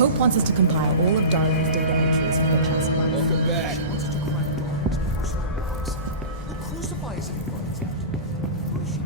Hope wants us to compile all of Darling's data entries from the past month. Welcome back. She wants us to crack Darling's personal logs. Who crucifies anybody? Who is she?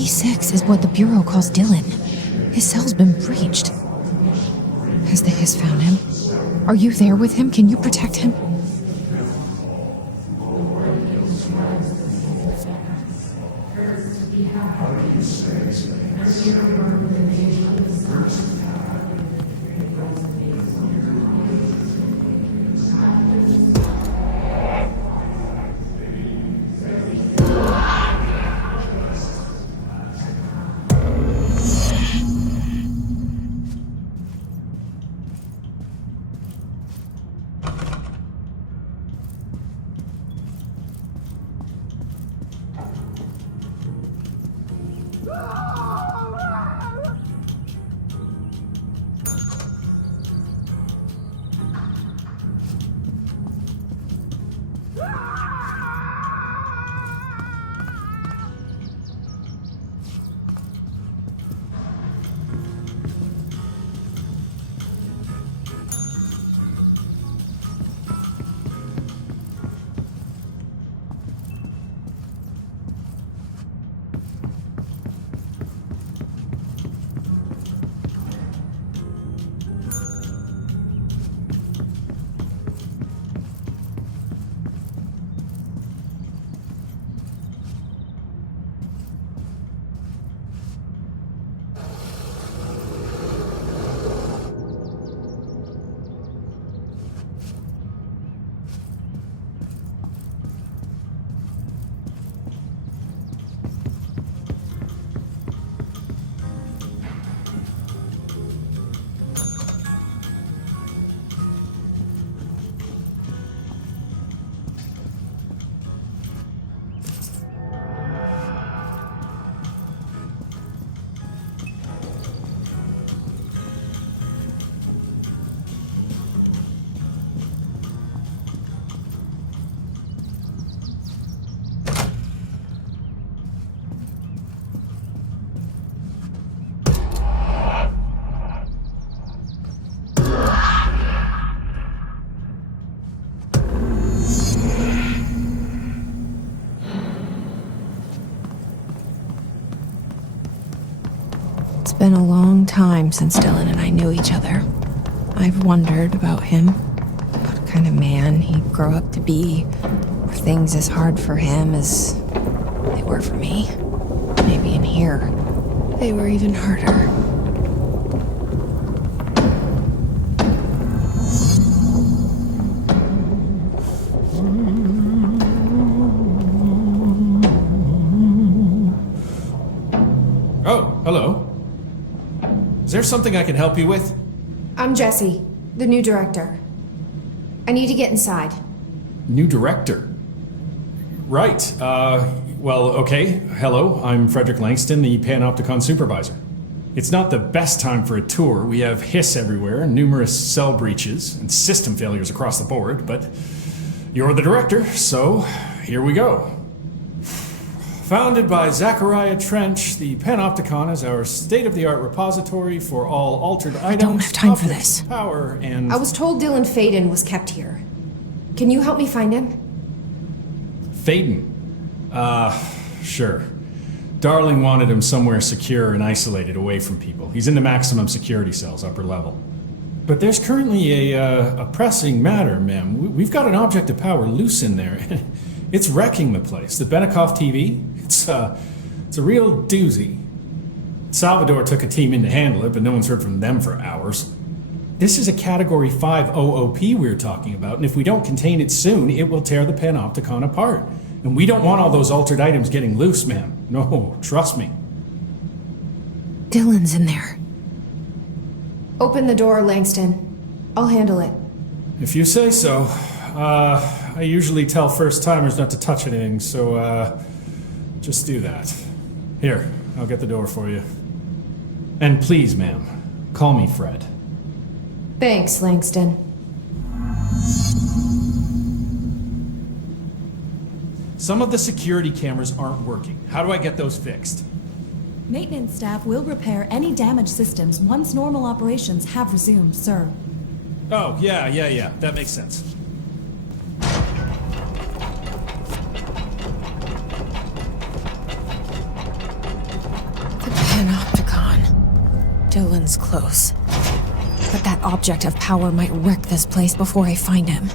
P6 is what the Bureau calls Dylan. His cell's been breached. Has the Hiss found him? Are you there with him? Can you protect him? It's been a long time since Dylan and I knew each other. I've wondered about him, what kind of man he'd grow up to be. Were things as hard for him as they were for me? Maybe in here, they were even harder. Oh, hello. Is there something I can help you with? I'm Jessie, the new director. I need to get inside. New director? Right. Well, okay. Hello, I'm Frederick Langston, the Panopticon supervisor. It's not the best time for a tour. We have hiss everywhere, numerous cell breaches, and system failures across the board, but you're the director, so here we go. Founded by Zachariah Trench, the Panopticon is our state-of-the-art repository for all altered items. I don't have time for objects this. of Power and I was told Dylan Faden was kept here. Can you help me find him? Faden. Sure. Darling wanted him somewhere secure and isolated away from people. He's in the maximum security cells, upper level. But there's currently a pressing matter, ma'am. We've got an object of power loose in there. It's wrecking the place. The Benikoff TV, it's a real doozy. Salvador took a team in to handle it, but no one's heard from them for hours. This is a Category 5 OOP we're talking about, and if we don't contain it soon, it will tear the Panopticon apart. And we don't want all those altered items getting loose, ma'am. No, trust me. Dylan's in there. Open the door, Langston. I'll handle it. If you say so. I usually tell first-timers not to touch anything, so, just do that. Here, I'll get the door for you. And please, ma'am, call me Fred. Thanks, Langston. Some of the security cameras aren't working. How do I get those fixed? Maintenance staff will repair any damaged systems once normal operations have resumed, sir. Oh, yeah. That makes sense. Panopticon. Dylan's close. But that object of power might wreck this place before I find him.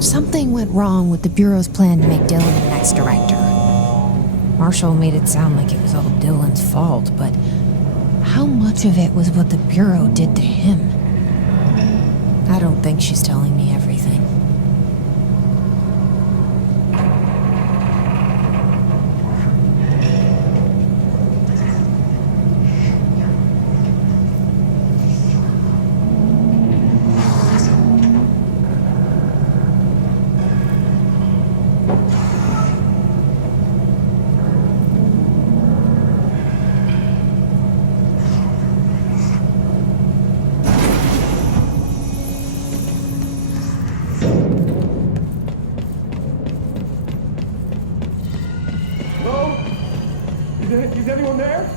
Something went wrong with the Bureau's plan to make Dylan the next director. Marshall made it sound like it was all Dylan's fault, but how much of it was what the Bureau did to him? I don't think she's telling me everything. Is anyone there?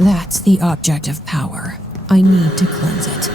That's the object of power. I need to cleanse it.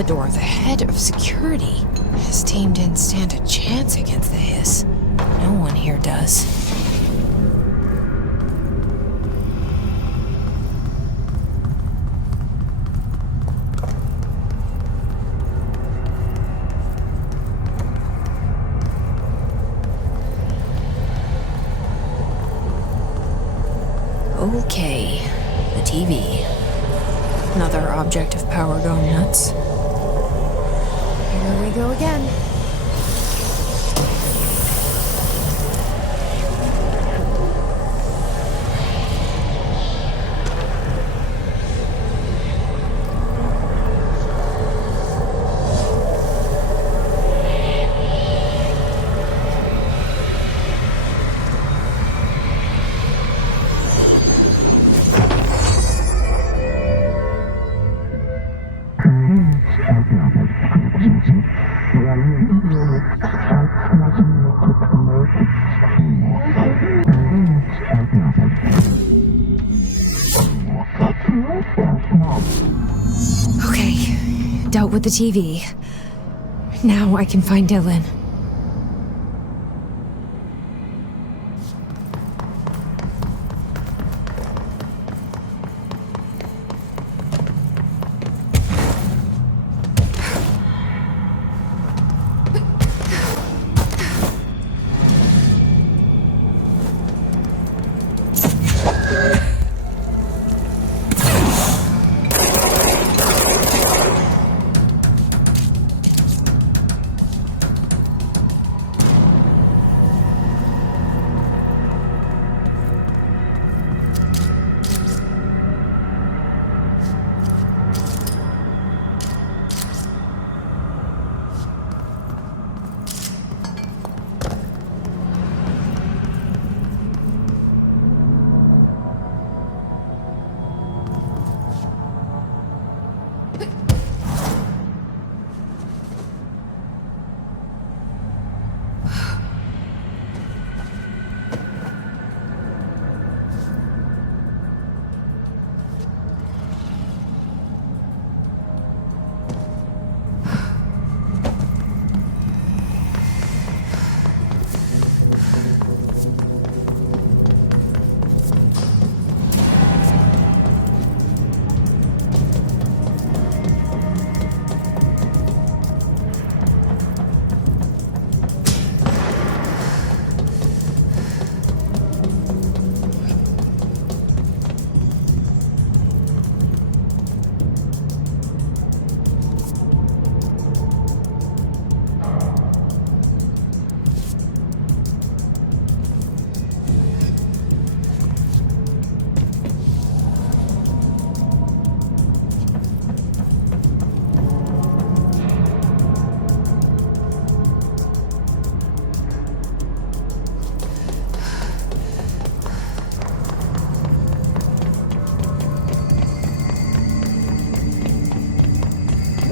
Salvador, the head of security. His team didn't stand a chance against the Hiss. No one here does. Okay, the TV. Another object of power going nuts. Here we go again. Okay, dealt with the TV. Now I can find Dylan.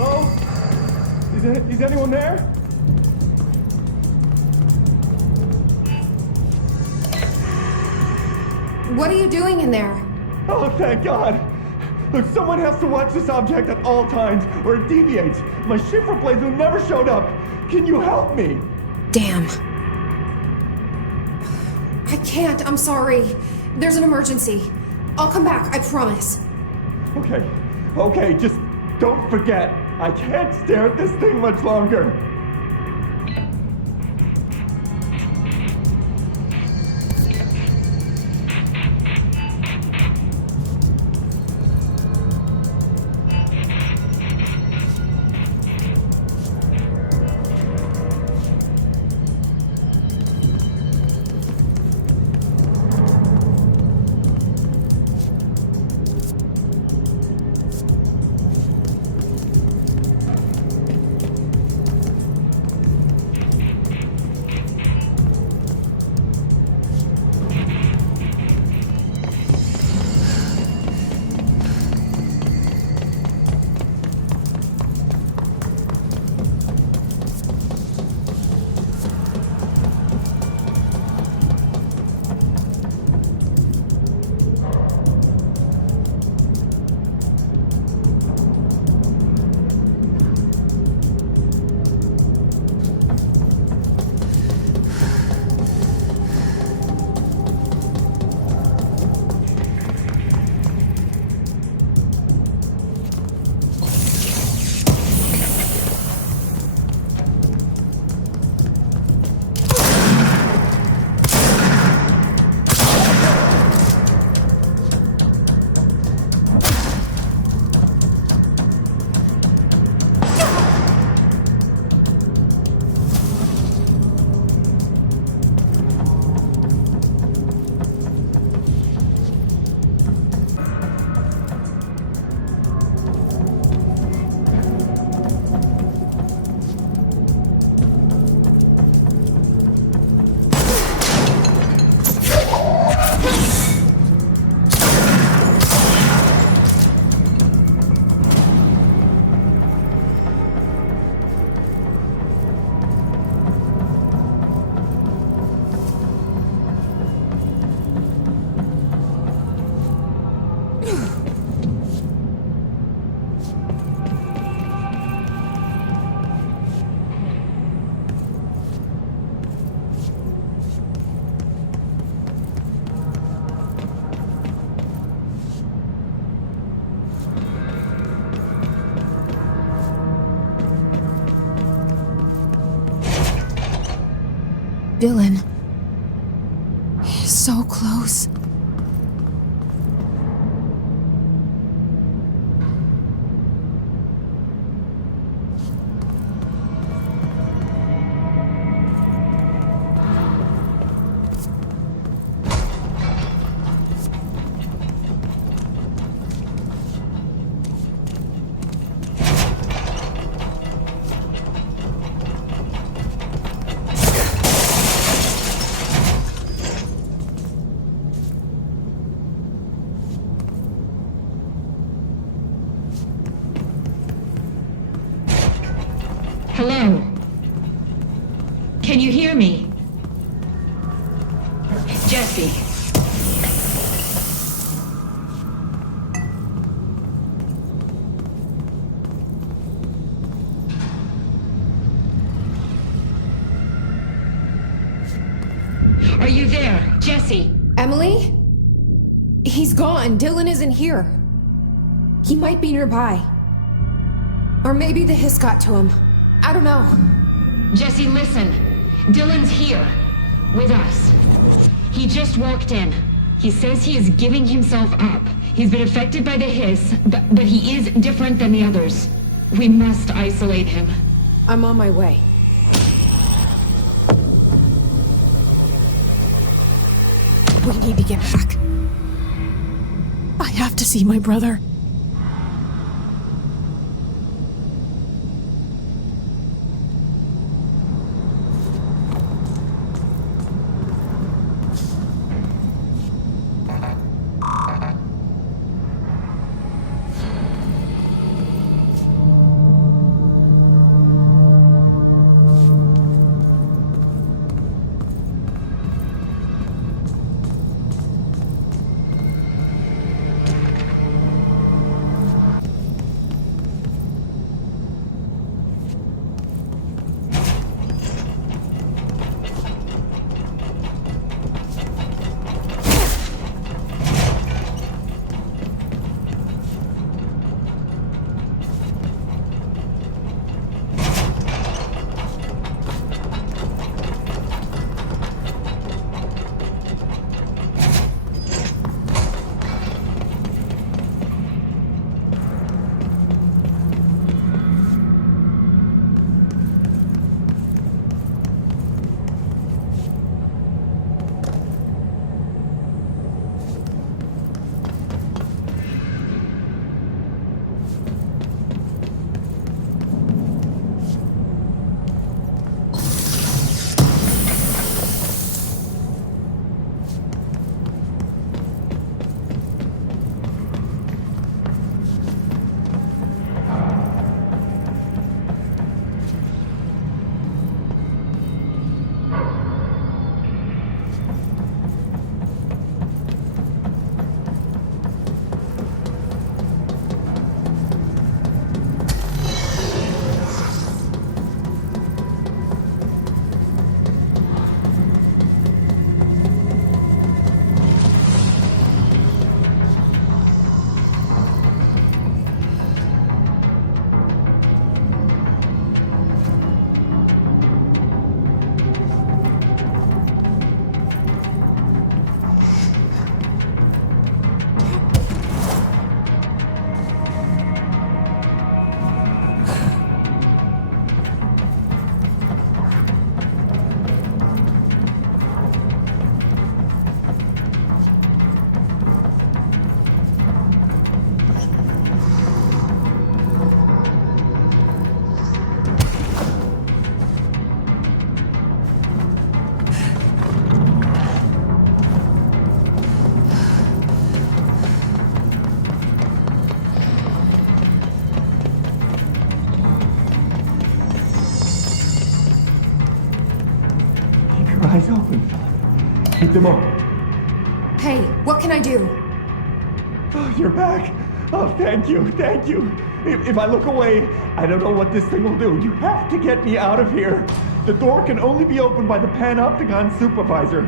Hello? Is anyone there? What are you doing in there? Oh, thank God! Look, someone has to watch this object at all times, or it deviates. My shifter blazer never showed up. Can you help me? Damn. I can't, I'm sorry. There's an emergency. I'll come back, I promise. Okay, just don't forget. I can't stare at this thing much longer. Dylan. He's so close. Hello? Can you hear me? Jesse. Are you there, Jesse? Emily? He's gone. Dylan isn't here. He might be nearby. Or maybe the hiss got to him. I don't know. Jesse, listen. Dylan's here. With us. He just walked in. He says he is giving himself up. He's been affected by the hiss, but he is different than the others. We must isolate him. I'm on my way. We need to get back. I have to see my brother. Eyes open. Keep them open. Hey, what can I do? Oh, you're back. Oh, thank you. Thank you. If I look away, I don't know what this thing will do. You have to get me out of here. The door can only be opened by the Panopticon supervisor.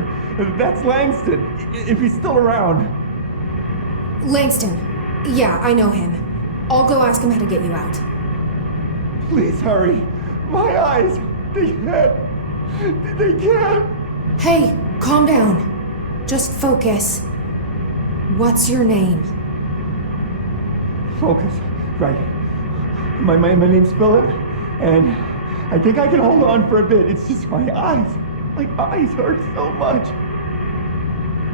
That's Langston, if he's still around. Langston. Yeah, I know him. I'll go ask him how to get you out. Please hurry. My eyes. They can't. Hey, calm down. Just focus. What's your name? Focus. Right. My name's Philip, and I think I can hold on for a bit. It's just my eyes. My eyes hurt so much.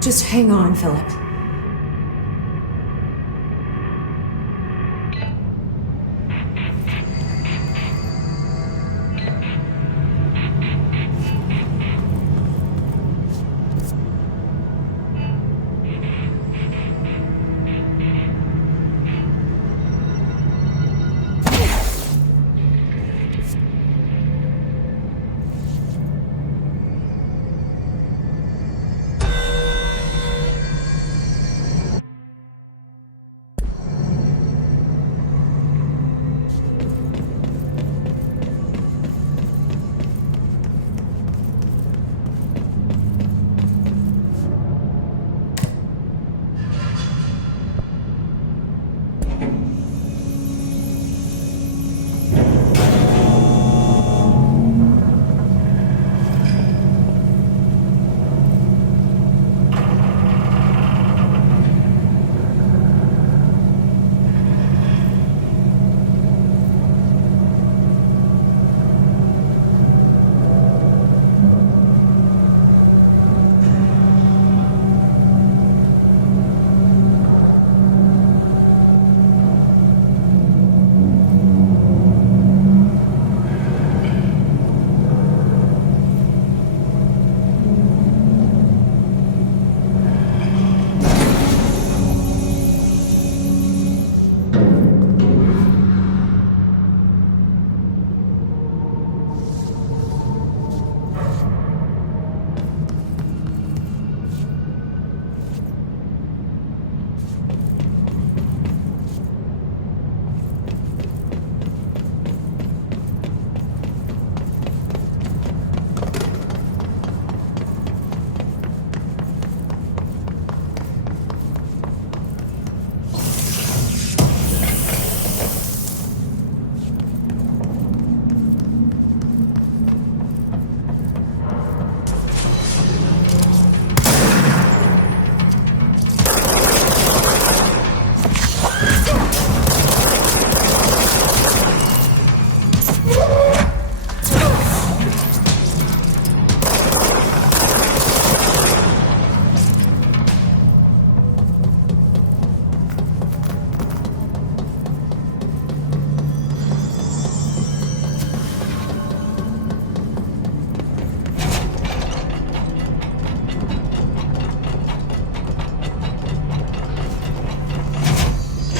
Just hang on, Philip.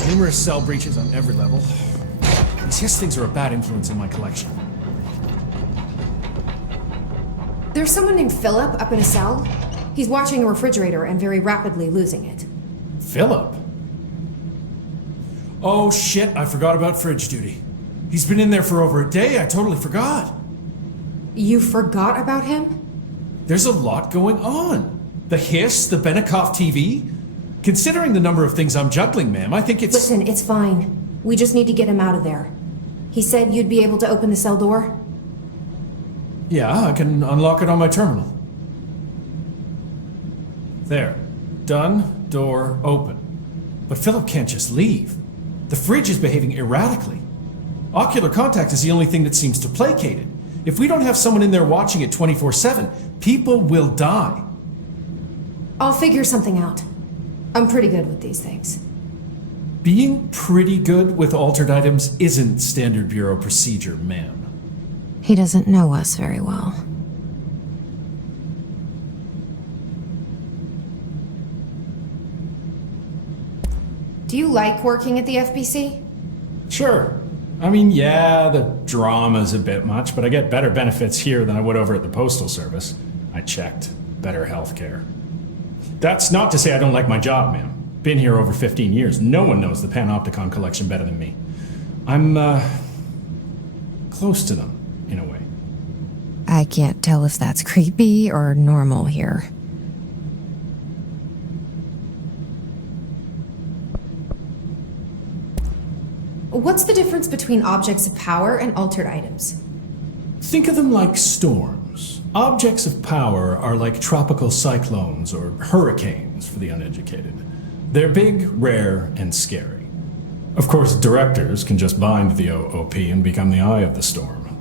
Numerous cell breaches on every level. These Hiss things are a bad influence in my collection. There's someone named Philip up in a cell. He's watching a refrigerator and very rapidly losing it. Philip? Oh shit, I forgot about fridge duty. He's been in there for over a day, I totally forgot. You forgot about him? There's a lot going on. The Hiss, the Benikoff TV. Considering the number of things I'm juggling, ma'am, I think it's... Listen, it's fine. We just need to get him out of there. He said you'd be able to open the cell door? Yeah, I can unlock it on my terminal. There. Done. Door open. But Philip can't just leave. The fridge is behaving erratically. Ocular contact is the only thing that seems to placate it. If we don't have someone in there watching it 24/7, people will die. I'll figure something out. I'm pretty good with these things. Being pretty good with altered items isn't standard bureau procedure, ma'am. He doesn't know us very well. Do you like working at the FBC? Sure. I mean, yeah, the drama's a bit much, but I get better benefits here than I would over at the Postal Service. I checked. Better healthcare. That's not to say I don't like my job, ma'am. Been here over 15 years. No one knows the Panopticon collection better than me. I'm, close to them, in a way. I can't tell if that's creepy or normal here. What's the difference between objects of power and altered items? Think of them like storms. Objects of power are like tropical cyclones or hurricanes for the uneducated. They're big, rare, and scary. Of course, directors can just bind the OOP and become the eye of the storm.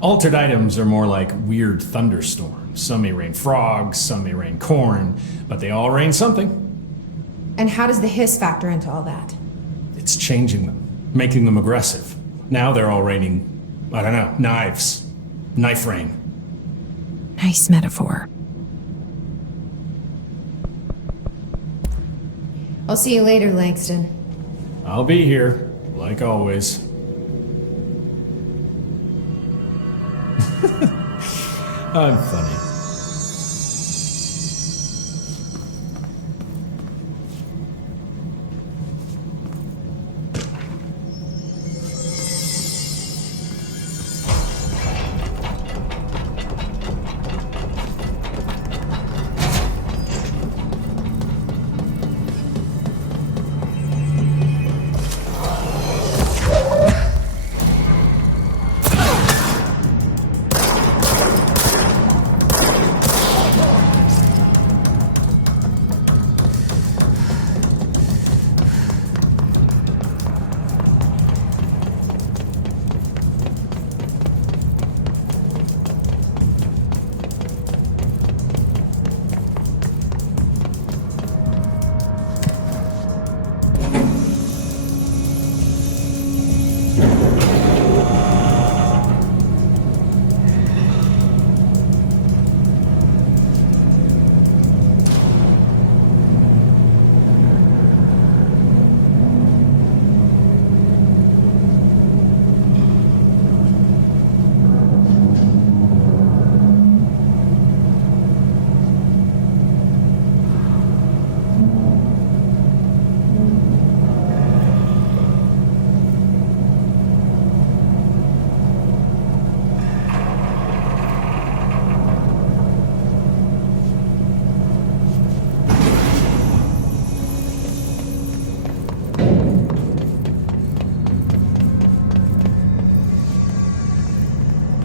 Altered items are more like weird thunderstorms. Some may rain frogs, some may rain corn, but they all rain something. And how does the hiss factor into all that? It's changing them, making them aggressive. Now they're all raining, I don't know, knives. Knife rain. Nice metaphor. I'll see you later, Langston. I'll be here, like always. I'm funny.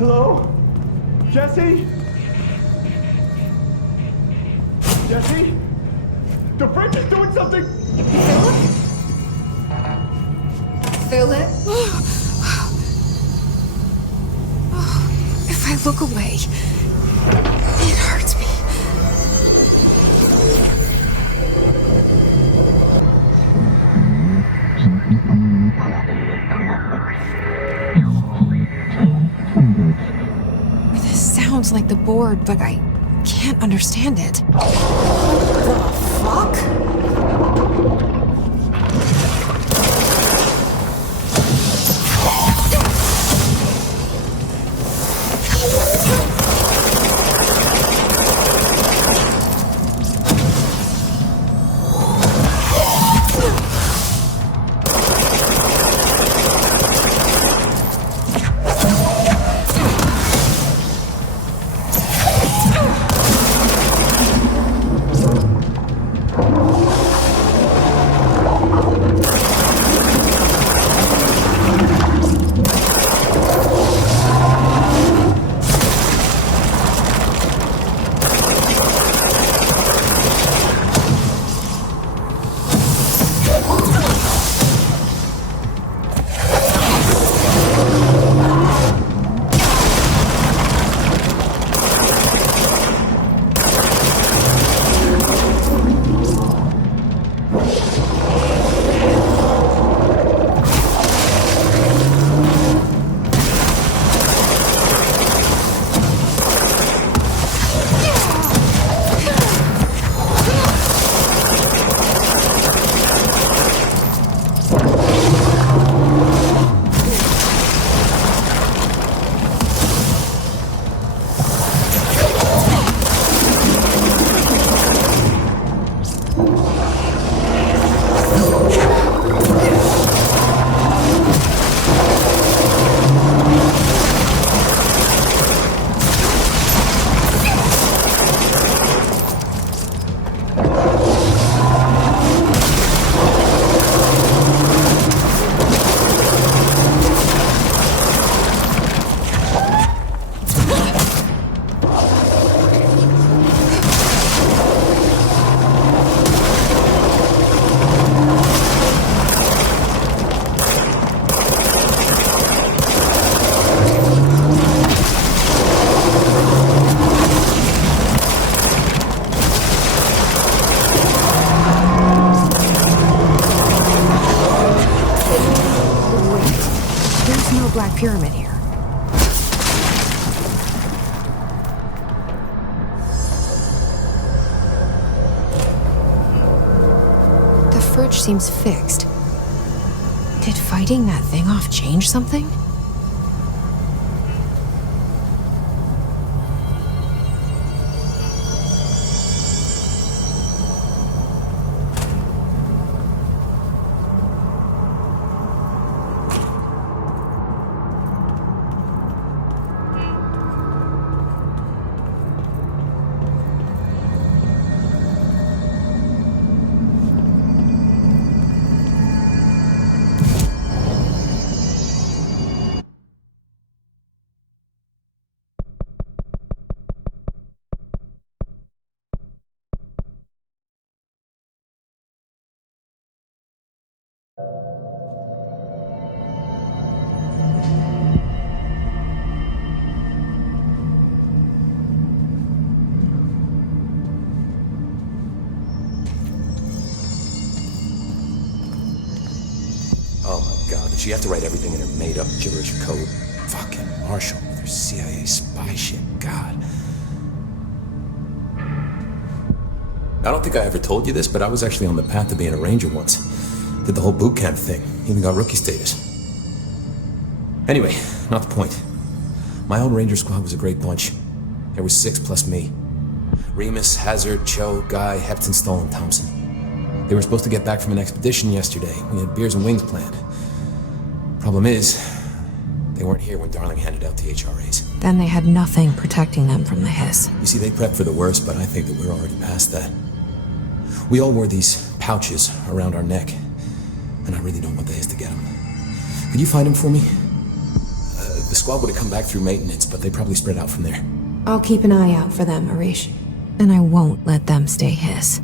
Hello? Jesse? Jesse? The fridge is doing something! Philip? If I look away, it hurts me. This sounds like the board, but I can't understand it. What the fuck? pyramid here. The fridge seems fixed. Did fighting that thing off change something? Oh my god, did she have to write everything in her made-up gibberish code? Fucking Marshall with her CIA spy shit, god. I don't think I ever told you this, but I was actually on the path to being a ranger once. Did the whole boot camp thing, even got rookie status. Anyway, not the point. My old ranger squad was a great bunch. There was 6 plus me. Remus, Hazard, Cho, Guy, Hepton, Stoll, and Thompson. They were supposed to get back from an expedition yesterday. We had beers and wings planned. Problem is, they weren't here when Darling handed out the HRAs. Then they had nothing protecting them from the hiss. You see, they prepped for the worst, but I think that we're already past that. We all wore these pouches around our neck, and I really don't want the hiss to get them. Could you find them for me? The squad would have come back through maintenance, but they probably spread out from there. I'll keep an eye out for them, Arish. And I won't let them stay hiss.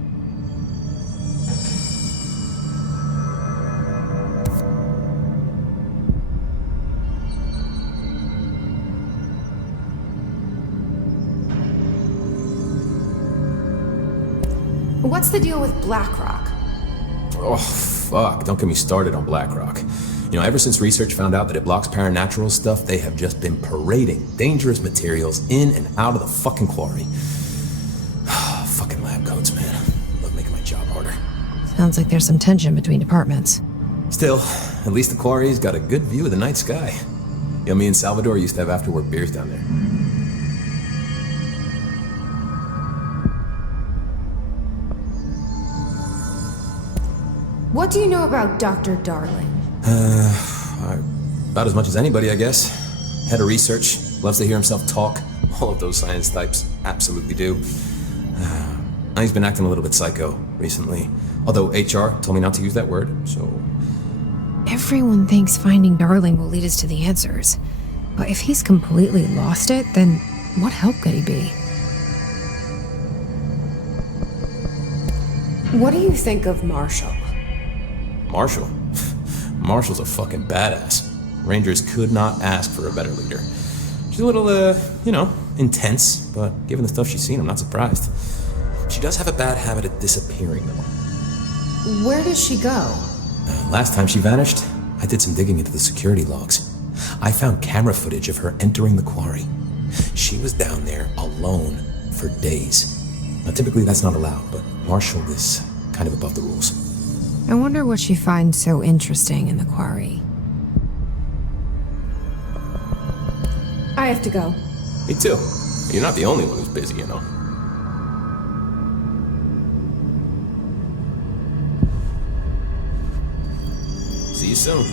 What's the deal with Blackrock? Oh, fuck. Don't get me started on Blackrock. You know, ever since research found out that it blocks paranatural stuff, they have just been parading dangerous materials in and out of the fucking quarry. Fucking lab coats, man. Love making my job harder. Sounds like there's some tension between departments. Still, at least the quarry's got a good view of the night sky. You know, me and Salvador used to have after-work beers down there. What do you know about Dr. Darling? About as much as anybody, I guess. Head of research, loves to hear himself talk. All of those science types absolutely do. He's been acting a little bit psycho recently. Although HR told me not to use that word, so... Everyone thinks finding Darling will lead us to the answers. But if he's completely lost it, then what help could he be? What do you think of Marshall? Marshall? Marshall's a fucking badass. Rangers could not ask for a better leader. She's a little, you know, intense, but given the stuff she's seen, I'm not surprised. She does have a bad habit of disappearing, though. Where does she go? Last time she vanished, I did some digging into the security logs. I found camera footage of her entering the quarry. She was down there alone for days. Now, typically that's not allowed, but Marshall is kind of above the rules. I wonder what she finds so interesting in the quarry. I have to go. Me too. You're not the only one who's busy, you know. See you soon.